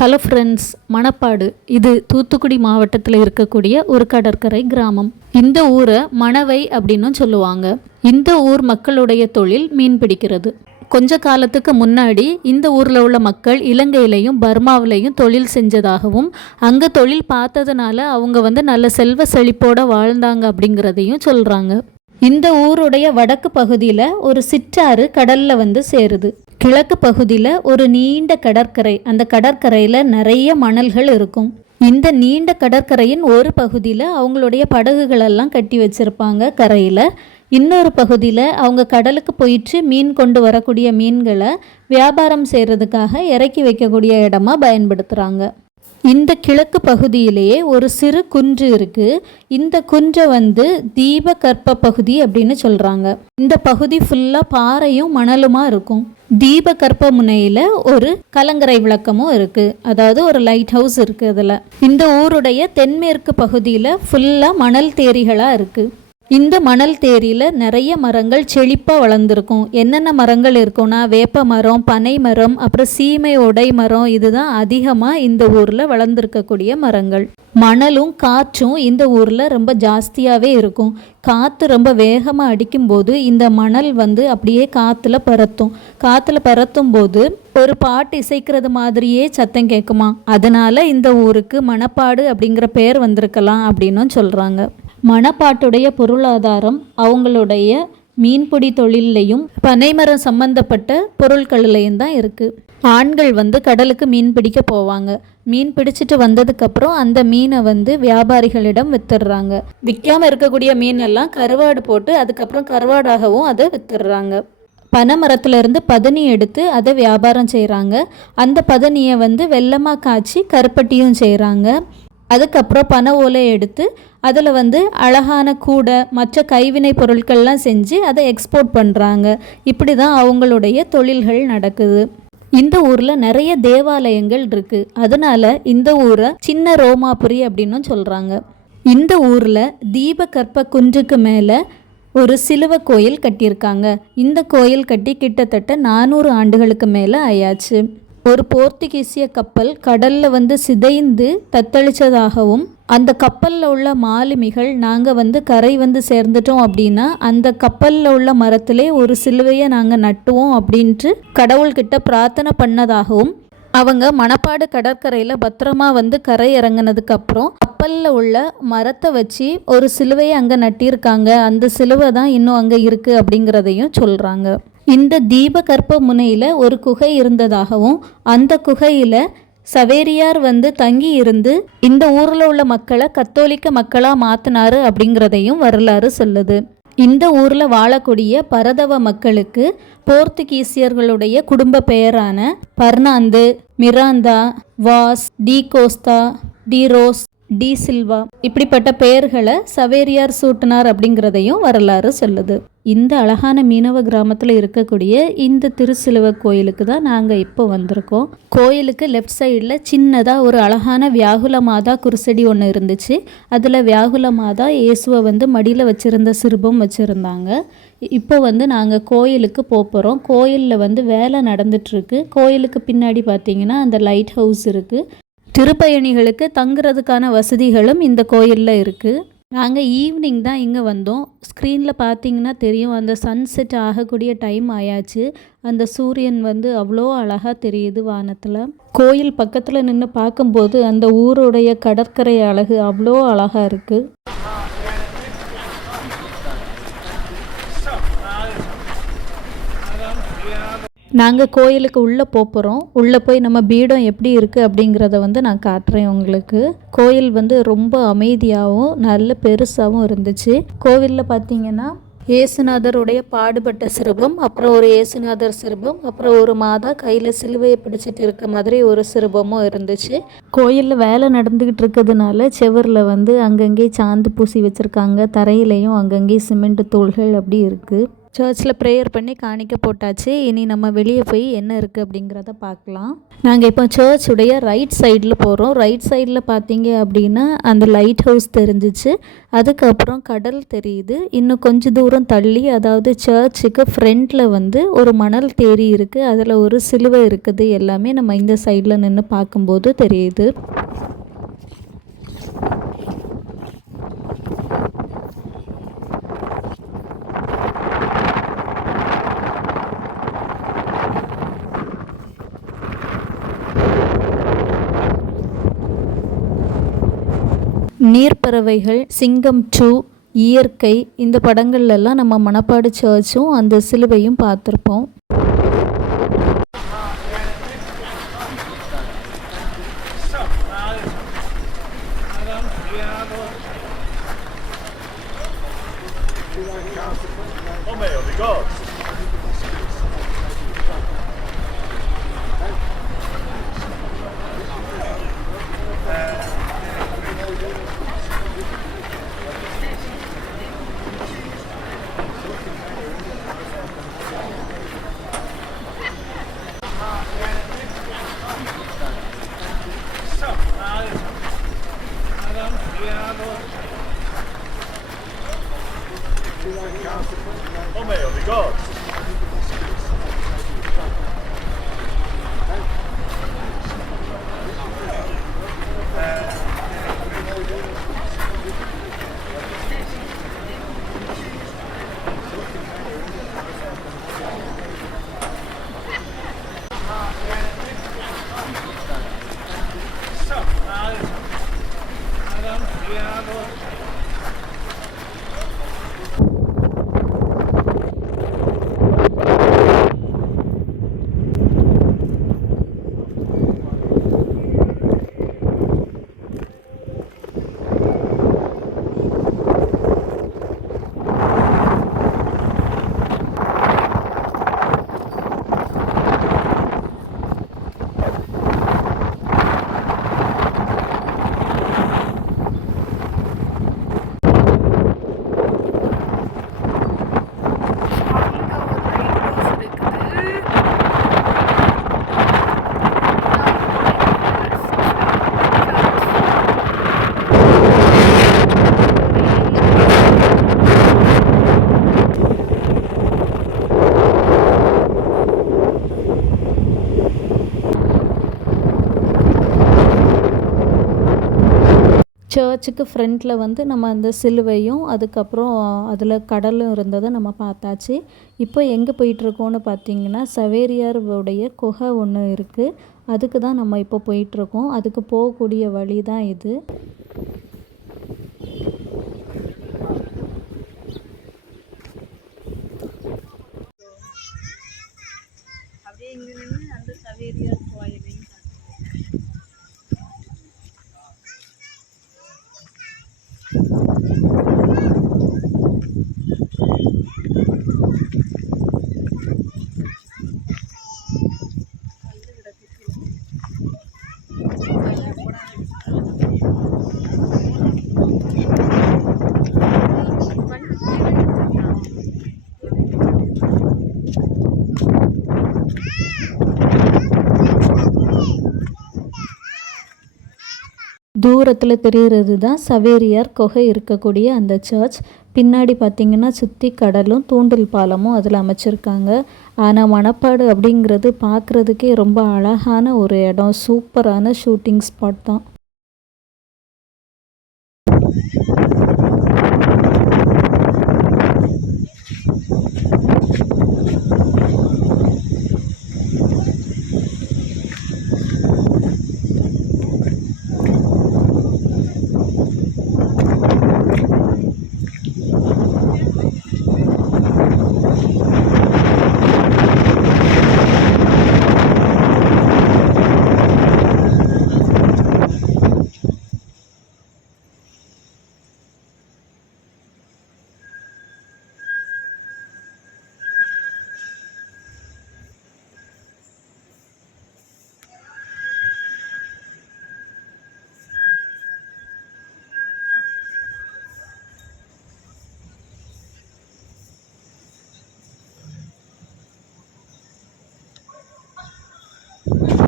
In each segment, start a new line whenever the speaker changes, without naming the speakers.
Hello friends Manapad. இது தூத்துக்குடி மாவட்டத்தில் இருக்கக்கூடிய ஒரு கடற்கரை கிராமம். இந்த ஊரை மணவை அப்படின்னும் சொல்லுவாங்க. இந்த ஊர் மக்களுடைய தொழில் மீன் பிடிக்கிறது. கொஞ்ச காலத்துக்கு முன்னாடி இந்த ஊரில் உள்ள மக்கள் இலங்கையிலையும் பர்மாவிலையும் தொழில் செஞ்சதாகவும் அங்கே தொழில் பார்த்ததுனால அவங்க வந்து நல்ல செல்வ செழிப்போட வாழ்ந்தாங்க அப்படிங்கிறதையும் சொல்கிறாங்க இந்த ஊருடைய வடக்கு பகுதியில் ஒரு சிற்றாறு கடல்ல வந்து சேருது. கிழக்கு பகுதியில் ஒரு நீண்ட கடற்கரை. அந்த கடற்கரையில் நிறைய மணல்கள் இருக்கும். இந்த நீண்ட கடற்கரையின் ஒரு பகுதியில் அவங்களுடைய படகுகளெல்லாம் கட்டி வச்சுருப்பாங்க கரையில். இன்னொரு பகுதியில் அவங்க கடலுக்கு போயிட்டு மீன் கொண்டு வரக்கூடிய மீன்களை வியாபாரம் செய்கிறதுக்காக இறக்கி வைக்கக்கூடிய இடமா பயன்படுத்துகிறாங்க இந்த கிழக்கு பகுதியிலேயே ஒரு சிறு குன்று இருக்கு. இந்த குன்றை வந்து தீப கற்ப பகுதி அப்படின்னு சொல்றாங்க. இந்த பகுதி ஃபுல்லா பாறையும் மணலுமா இருக்கும். தீப கற்ப முனையில ஒரு கலங்கரை விளக்கமும் இருக்கு. அதாவது ஒரு லைட் ஹவுஸ் இருக்கு அதுல. இந்த ஊருடைய தென்மேற்கு பகுதியில ஃபுல்லா மணல் தேரிகளா இருக்கு. இந்த மணல் தேரியில் நிறைய மரங்கள் செழிப்பாக வளர்ந்துருக்கும். என்னென்ன மரங்கள் இருக்கும்னா வேப்ப மரம் பனை மரம் அப்புறம் சீமை உடை மரம் இதுதான் அதிகமாக இந்த ஊரில் வளர்ந்துருக்கக்கூடிய மரங்கள். மணலும் காற்றும் இந்த ஊரில் ரொம்ப ஜாஸ்தியாகவே இருக்கும். காற்று ரொம்ப வேகமாக அடிக்கும்போது இந்த மணல் வந்து அப்படியே காற்றுல பறத்தும் காற்றுல பறத்தும் போது ஒரு பாட்டு இசைக்கிறது மாதிரியே சத்தம் கேட்குமா? அதனால இந்த ஊருக்கு மணப்பாடு அப்படிங்கிற பேர் வந்திருக்கலாம் அப்படின்னும் சொல்கிறாங்க மணப்பாட்டுடைய பொருளாதாரம் அவங்களுடைய மீன்பிடி தொழிலையும் பனைமரம் சம்பந்தப்பட்ட பொருட்கள்லையும் தான் இருக்குது ஆண்கள் வந்து கடலுக்கு மீன் பிடிக்க போவாங்க. மீன் பிடிச்சிட்டு வந்ததுக்கப்புறம் அந்த மீனை வந்து வியாபாரிகளிடம் வித்துடுறாங்க. விற்காமல் இருக்கக்கூடிய மீன் எல்லாம் கருவாடு போட்டு அதுக்கப்புறம் கருவாடாகவும் அதை வித்துடுறாங்க. பனைமரத்துலேருந்து பதனி எடுத்து அதை வியாபாரம் செய்கிறாங்க அந்த பதனியை வந்து வெள்ளமாக காய்ச்சி கருப்பட்டியும் செய்கிறாங்க அதுக்கப்புறம் பனை ஓலை எடுத்து அதில் வந்து அழகான கூடை மற்ற கைவினை பொருட்கள்லாம் செஞ்சு அதை எக்ஸ்போர்ட் பண்ணுறாங்க இப்படி தான் அவங்களுடைய தொழில்கள் நடக்குது. இந்த ஊரில் நிறைய தேவாலயங்கள் இருக்குது அதனால இந்த ஊரை சின்ன ரோமாபுரி அப்படின்னும் சொல்கிறாங்க இந்த ஊரில் தீபகற்ப குன்றுக்கு மேலே ஒரு சிலுவ கோயில் கட்டியிருக்காங்க. இந்த கோயில் கட்டி கிட்டத்தட்ட நானூறு ஆண்டுகளுக்கு மேலே ஆயாச்சு. ஒரு போர்த்துகீசிய கப்பல் கடல்ல வந்து சிதைந்து தத்தளிச்சதாகவும் அந்த கப்பலில் உள்ள மாலுமிகள் நாங்கள் வந்து கரை வந்து சேர்ந்துட்டோம் அப்படின்னா அந்த கப்பலில் உள்ள மரத்திலே ஒரு சிலுவையை நாங்கள் நட்டுவோம் அப்படின்ட்டு கடவுள்கிட்ட பிரார்த்தனை பண்ணதாகவும் அவங்க மணப்பாடு கடற்கரையில் பத்திரமா வந்து கரை இறங்கினதுக்கு அப்புறம் கப்பலில் உள்ள மரத்தை வச்சு ஒரு சிலுவையை அங்கே நட்டியிருக்காங்க. அந்த சிலுவை தான் இன்னும் அங்கே இருக்குது அப்படிங்கிறதையும் சொல்கிறாங்க இந்த தீப கற்ப முனையில் ஒரு குகை இருந்ததாகவும் அந்த குகையில் சவேரியார் வந்து தங்கி இருந்து இந்த ஊரில் உள்ள மக்களை கத்தோலிக்க மக்களாக மாற்றினாரு அப்படிங்கிறதையும் வரலாறு சொல்லுது. இந்த ஊரில் வாழக்கூடிய பரதவ மக்களுக்கு போர்த்துகீசியர்களுடைய குடும்ப பெயரான Fernando Miranda Vaz de Costa de Rose de Silva. இப்படிப்பட்ட பெயர்களை சவேரியார் சூட்டினார் அப்படிங்கிறதையும் வரலாறு சொல்லுது. இந்த அழகான மீனவ கிராமத்தில் இருக்கக்கூடிய இந்த திருச்சிலுவ கோயிலுக்கு தான் நாங்கள் இப்போ வந்திருக்கோம். கோயிலுக்கு லெஃப்ட் சைடில் சின்னதாக ஒரு அழகான வியாகுல மாதா குருசெடி ஒன்று இருந்துச்சு. அதில் வியாகுல மாதா இயேசுவை வந்து மடியில் வச்சுருந்த சிறுபம் வச்சுருந்தாங்க. இப்போ வந்து நாங்கள் கோயிலுக்கு போகிறோம் கோயிலில் வந்து வேலை நடந்துட்டுருக்கு கோயிலுக்கு பின்னாடி பார்த்தீங்கன்னா அந்த லைட் ஹவுஸ் இருக்குது திருப்பயணிகளுக்கு தங்குறதுக்கான வசதிகளும் இந்த கோயிலில் இருக்குது நாங்கள் ஈவினிங் தான் இங்கே வந்தோம். ஸ்க்ரீனில் பார்த்தீங்கன்னா தெரியும். அந்த சன்செட் ஆகக்கூடிய டைம் ஆயாச்சு. அந்த சூரியன் வந்து அவ்வளோ அழகாக தெரியுது வானத்தில். கோயில் பக்கத்தில் நின்று பார்க்கும்போது அந்த ஊருடைய கடற்கரை அழகு அவ்வளோ அழகாக இருக்குது நாங்கள் கோயிலுக்கு உள்ளே போகிறோம் உள்ளே போய் நம்ம பீடம் எப்படி இருக்குது அப்படிங்கிறத வந்து நான் காட்டுறேன் உங்களுக்கு. கோயில் வந்து ரொம்ப அமைதியாகவும் நல்ல பெருசாகவும் இருந்துச்சு. கோவிலில் பார்த்தீங்கன்னா ஏசுநாதருடைய பாடுபட்ட சிறுபம் அப்புறம் ஒரு ஏசுநாதர் சிறுபம் அப்புறம் ஒரு மாதா கையில் சிலுவையை பிடிச்சிட்டு இருக்க மாதிரி ஒரு சிறுபமும் இருந்துச்சு. கோயிலில் வேலை நடந்துக்கிட்டு இருக்கிறதுனால செவரில் வந்து அங்கங்கே சாந்து பூசி வச்சுருக்காங்க. தரையிலையும் அங்கங்கே சிமெண்ட் தூள்கள் அப்படி இருக்குது சர்ச்சில் ப்ரேயர் பண்ணி காணிக்க போட்டாச்சு. இனி நம்ம வெளியே போய் என்ன இருக்குது அப்படிங்கிறத பார்க்கலாம். நாங்கள் இப்போ சர்ச்சுடைய ரைட் சைடில் போகிறோம் ரைட் சைடில் பார்த்தீங்க அப்படின்னா அந்த லைட் ஹவுஸ் தெரிஞ்சிச்சு. அதுக்கப்புறம் கடல் தெரியுது. இன்னும் கொஞ்சம் தூரம் தள்ளி அதாவது சர்ச்சுக்கு ஃப்ரண்ட்டில் வந்து ஒரு மணல் தேரி இருக்குது அதில் ஒரு சிலுவை இருக்குது. எல்லாமே நம்ம இந்த சைடில் நின்று பார்க்கும்போது தெரியுது. நீர்ப்பறவைகள் சிங்கம் டூ இயற்கை இந்த படங்கள்லாம் நம்ம மணப்பாடு சர்ச்சும் அந்த சிலுவையும் பார்த்துருப்போம்
Oh di God! God. சர்ச்சுக்கு ஃப்ரண்ட்டில் வந்து நம்ம அந்த சிலுவையும் அதுக்கப்புறம் அதில் கடலும் இருந்ததை நம்ம பார்த்தாச்சு. இப்போ எங்கே போயிட்டுருக்கோன்னு பார்த்தீங்கன்னா சவேரியார் உடைய குகை ஒன்று இருக்குது அதுக்கு தான் நம்ம இப்போ போயிட்டுருக்கோம். அதுக்கு போகக்கூடிய வழி தான் இது.
தூரத்தில் தெரிகிறது தான் சவேரியார் குகை இருக்கக்கூடிய அந்த சர்ச் பின்னாடி பார்த்திங்கன்னா சுற்றி கடலும் தூண்டில் பாலமும் அதில் அமைச்சிருக்காங்க. ஆனால் மணப்பாடு அப்படிங்கிறது பார்க்குறதுக்கே ரொம்ப அழகான ஒரு இடம். சூப்பரான ஷூட்டிங் ஸ்பாட் தான்.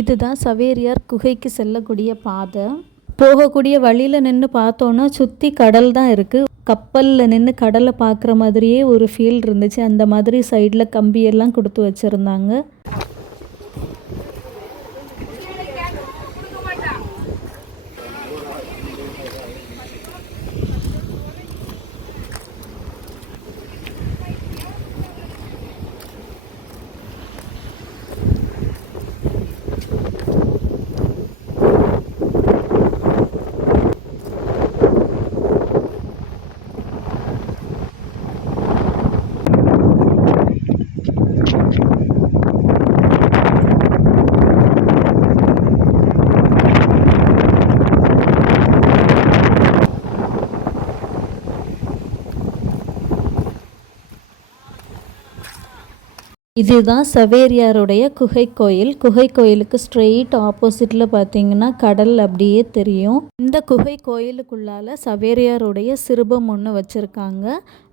இதுதான் சவேரியார் குகைக்கு செல்லக்கூடிய பாதை. போகக்கூடிய வழியில் நின்று பார்த்தோன்னா சுற்றி கடல் தான் இருக்குது கப்பலில் நின்று கடலை பார்க்குற மாதிரியே ஒரு ஃபீல் இருந்துச்சு. அந்த மாதிரி சைடில் கம்பியெல்லாம் கொடுத்து வச்சுருந்தாங்க. இதுதான் சவேரியாருடைய குகை கோயில் குகை கோயிலுக்கு ஸ்ட்ரெயிட் ஆப்போசிட்டில் பார்த்தீங்கன்னா கடல் அப்படியே தெரியும். இந்த குகை கோயிலுக்குள்ளால சவேரியாருடைய சிறுபம் ஒன்று வச்சுருக்காங்க.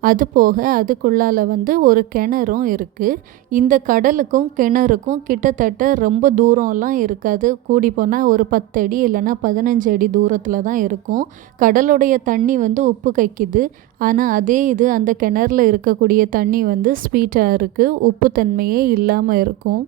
அது போக அதுக்குள்ளால வந்து ஒரு கிணறும் இருக்குது இந்த கடலுக்கும் கிணறுக்கும் கிட்டத்தட்ட ரொம்ப தூரம்லாம் இருக்காது. கூடி போனால் ஒரு பத்து அடி இல்லைன்னா பதினஞ்சு அடி தூரத்தில் தான் இருக்கும். கடலுடைய தண்ணி வந்து உப்பு கைக்குது. ஆனால் அதே இது அந்த கிணறுல இருக்கக்கூடிய தண்ணி வந்து ஸ்வீட்டாக இருக்குது உப்பு தன்மையே இல்லாமல் இருக்கும்.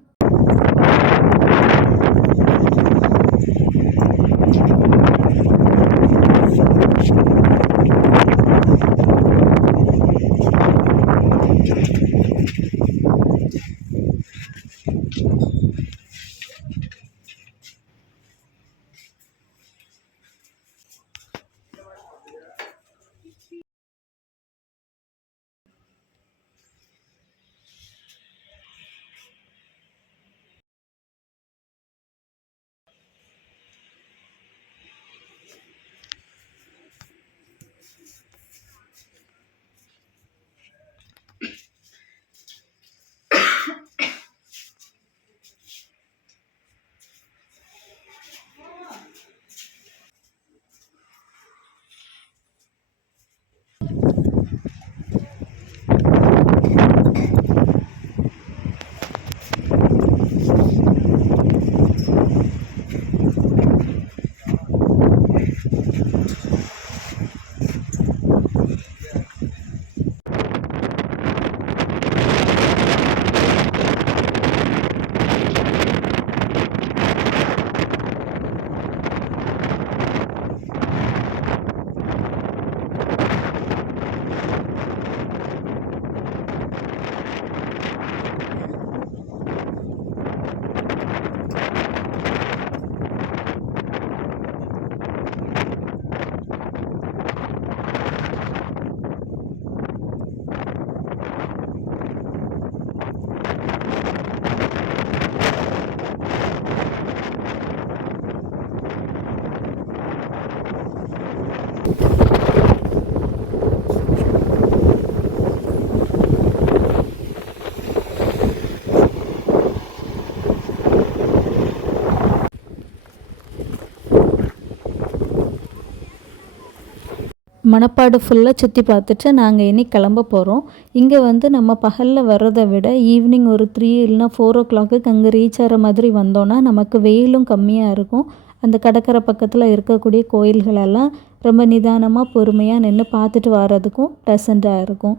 மணப்பாடு ஃபுல்லாக சுற்றி பார்த்துட்டு நாங்கள் இனி கிளம்ப போகிறோம் இங்கே வந்து நம்ம பகலில் வர்றதை விட ஈவினிங் ஒரு த்ரீ இல்லைனா ஃபோர் ஓ கிளாக்குக்கு அங்கே ரீச் ஆகிற மாதிரி வந்தோன்னா நமக்கு வெயிலும் கம்மியாக இருக்கும். அந்த கடற்கரை பக்கத்தில் இருக்கக்கூடிய கோயில்களெல்லாம் ரொம்ப நிதானமாக பொறுமையாக நின்று பார்த்துட்டு வர்றதுக்கும் ப்ளசண்ட்டாக இருக்கும்.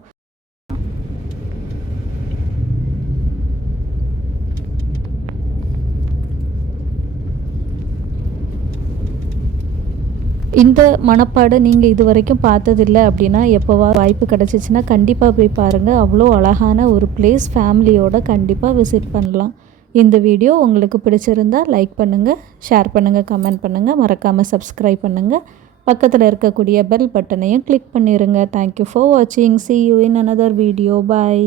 இந்த மனப்பாடை நீங்கள் இது வரைக்கும் பார்த்ததில்ல அப்படின்னா எப்போவா வாய்ப்பு கிடச்சிச்சின்னா கண்டிப்பாக போய் பாருங்கள் அவ்வளோ அழகான ஒரு பிளேஸ் ஃபேமிலியோட கண்டிப்பாக விசிட் பண்ணலாம். இந்த வீடியோ உங்களுக்கு பிடிச்சிருந்தா லைக் பண்ணுங்கள் ஷேர் பண்ணுங்கள் கமெண்ட் பண்ணுங்கள் மறக்காமல் சப்ஸ்கிரைப் பண்ணுங்கள் பக்கத்தில் இருக்கக்கூடிய பெல் பட்டனையும் கிளிக் பண்ணிடுங்க தேங்க்யூ ஃபார் வாட்சிங் see you in another video bye